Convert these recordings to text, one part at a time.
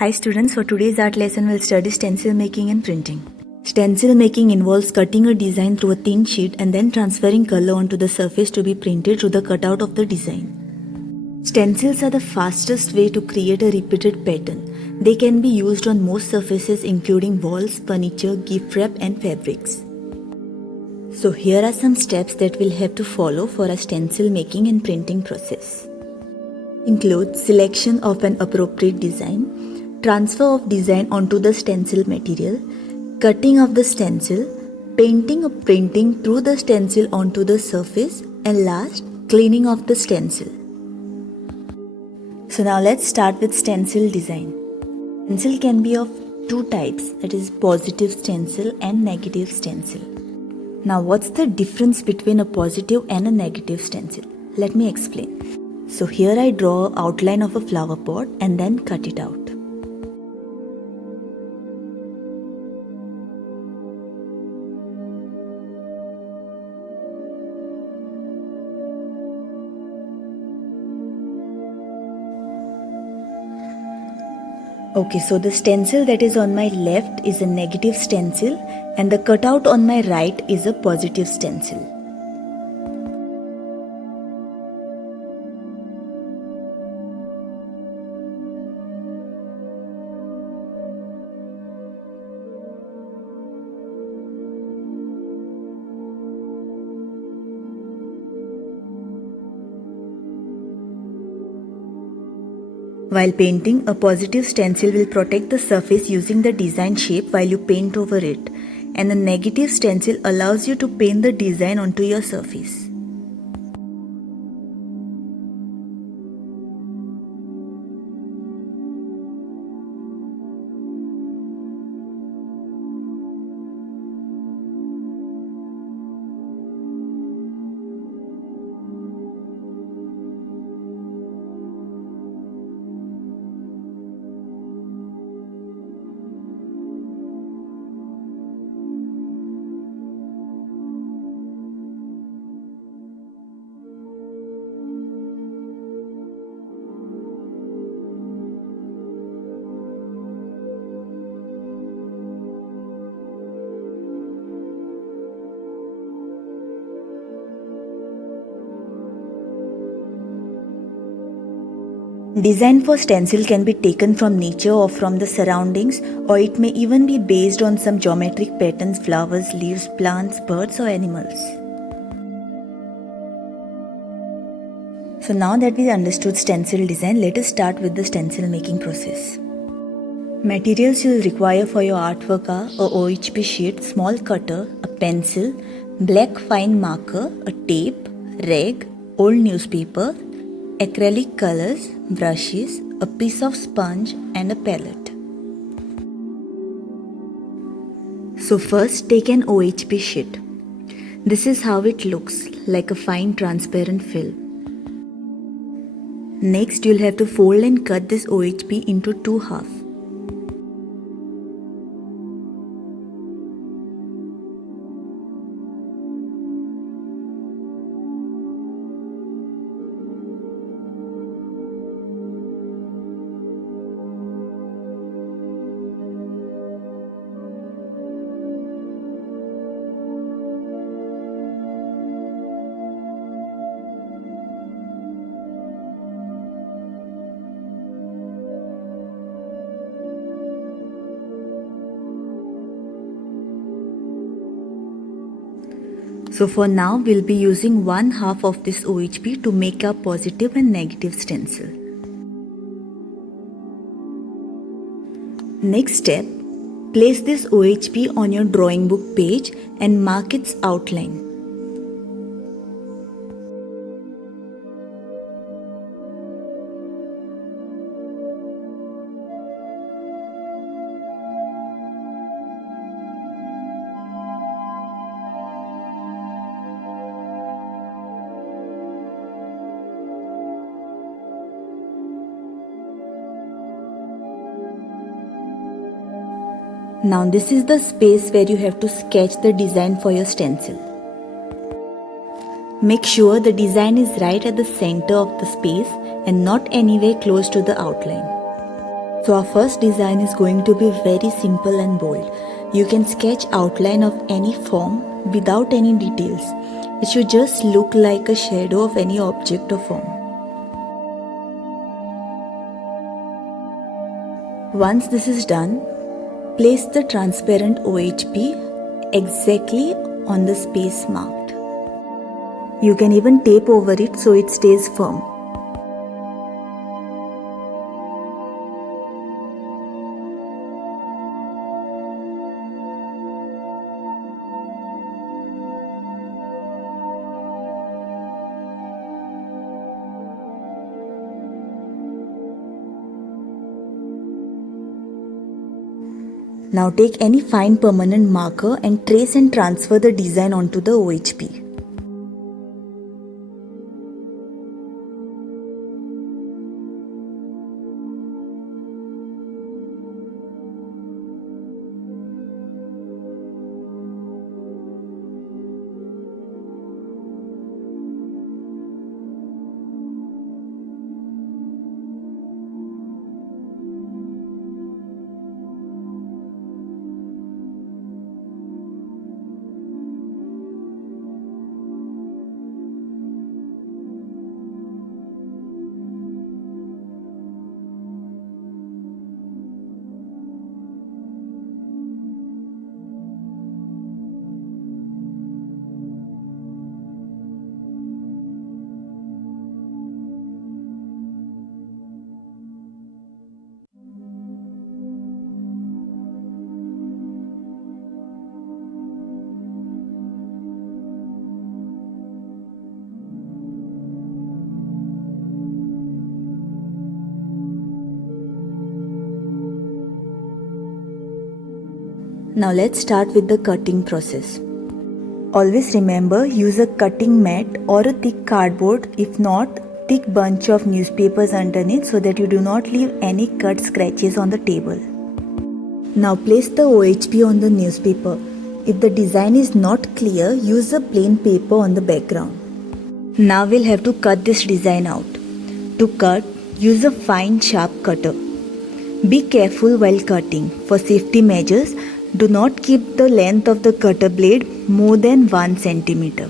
Hi students, for today's art lesson we'll study stencil making and printing. Stencil making involves cutting a design through a thin sheet and then transferring color onto the surface to be printed through the cutout of the design. Stencils are the fastest way to create a repeated pattern. They can be used on most surfaces including walls, furniture, gift wrap and fabrics. So here are some steps that we'll have to follow for a stencil making and printing process. Include selection of an appropriate design, transfer of design onto the stencil material, cutting of the stencil, painting or printing through the stencil onto the surface, and last, cleaning of the stencil. So now let's start with stencil design. Stencil can be of two types, that is positive stencil and negative stencil. Now what's the difference between a positive and a negative stencil? Let me explain. So here I draw an outline of a flower pot and then cut it out. Okay, so the stencil that is on my left is a negative stencil and the cutout on my right is a positive stencil. While painting, a positive stencil will protect the surface using the design shape while you paint over it, and a negative stencil allows you to paint the design onto your surface. Design for stencil can be taken from nature or from the surroundings, or it may even be based on some geometric patterns, flowers, leaves, plants, birds or animals. So now that we understood stencil design, let us start with the stencil making process. Materials you'll require for your artwork are a OHP sheet, small cutter, a pencil, black fine marker, a tape, rag, old newspaper, acrylic colors, brushes, a piece of sponge and a palette. So first take an OHP sheet. This is how it looks, like a fine transparent film. Next you'll have to fold and cut this OHP into two halves. So for now, we'll be using one half of this OHP to make our positive and negative stencil. Next step, place this OHP on your drawing book page and mark its outline. Now this is the space where you have to sketch the design for your stencil. Make sure the design is right at the center of the space and not anywhere close to the outline. So So our first design is going to be very simple and bold. You can sketch outline of any form without any details. It should just look like a shadow of any object or form. Once this is done, place the transparent OHP exactly on the space marked. You can even tape over it so it stays firm. Now take any fine permanent marker and trace and transfer the design onto the OHP. Now let's start with the cutting process. Always remember, use a cutting mat or a thick cardboard, if not, thick bunch of newspapers underneath so that you do not leave any cut scratches on the table. Now place the OHP on the newspaper. If the design is not clear, use a plain paper on the background. Now we'll have to cut this design out. To cut, use a fine sharp cutter. Be careful while cutting. For safety measures, do not keep the length of the cutter blade more than 1 centimeter.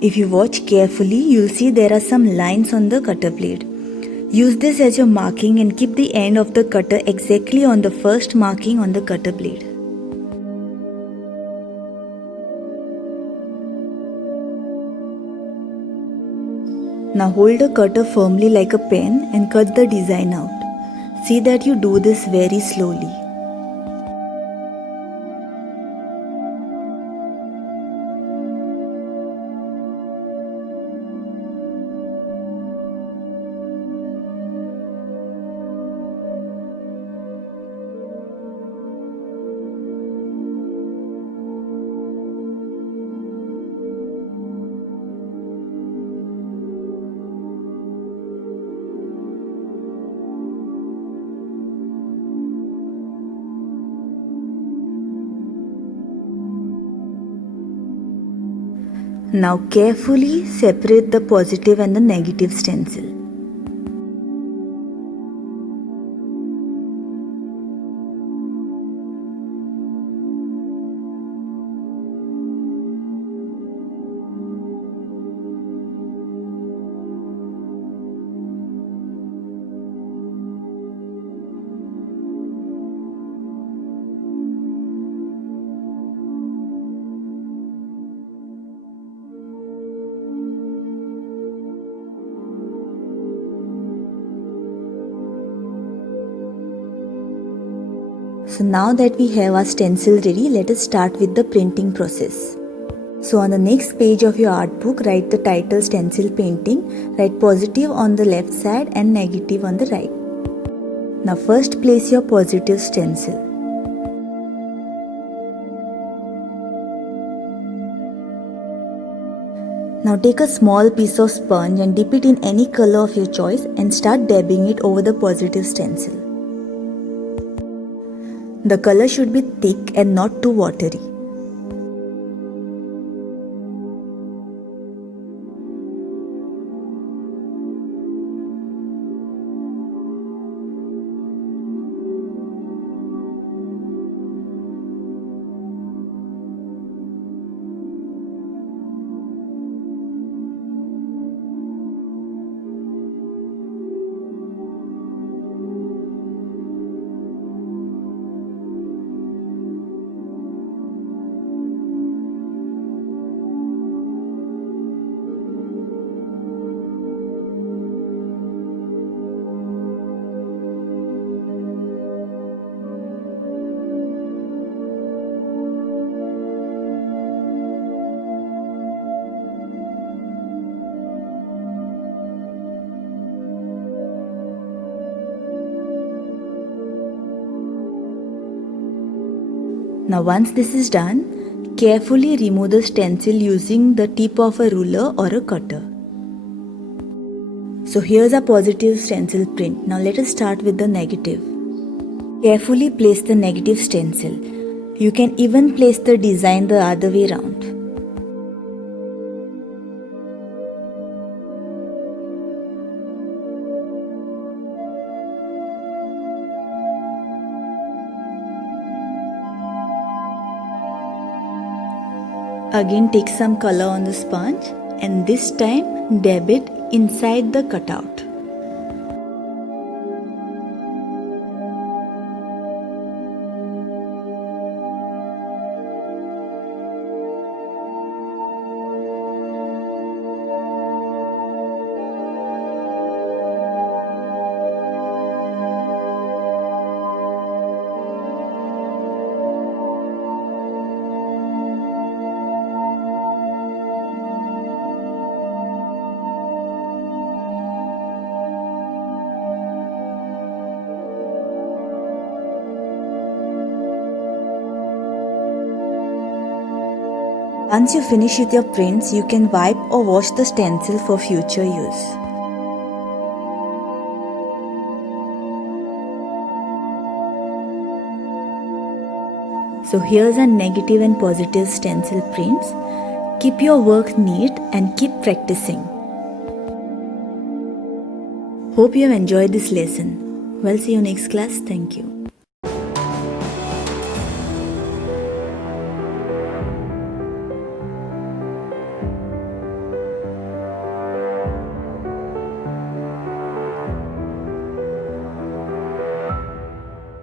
If you watch carefully, you'll see there are some lines on the cutter blade. Use this as your marking and keep the end of the cutter exactly on the first marking on the cutter blade. Now hold the cutter firmly like a pen and cut the design out. See that you do this very slowly. Now carefully separate the positive and the negative stencil. So now that we have our stencil ready, let us start with the printing process. So on the next page of your art book, write the title stencil painting, write positive on the left side and negative on the right. Now first place your positive stencil. Now take a small piece of sponge and dip it in any color of your choice and start dabbing it over the positive stencil. The color should be thick and not too watery. Now once this is done, carefully remove the stencil using the tip of a ruler or a cutter. So here's a positive stencil print. Now let us start with the negative. Carefully place the negative stencil. You can even place the design the other way round. Again take some color on the sponge and this time dab it inside the cutout. Once you finish with your prints, you can wipe or wash the stencil for future use. So here's a negative and positive stencil prints. Keep your work neat and keep practicing. Hope you have enjoyed this lesson. Well, see you next class. Thank you.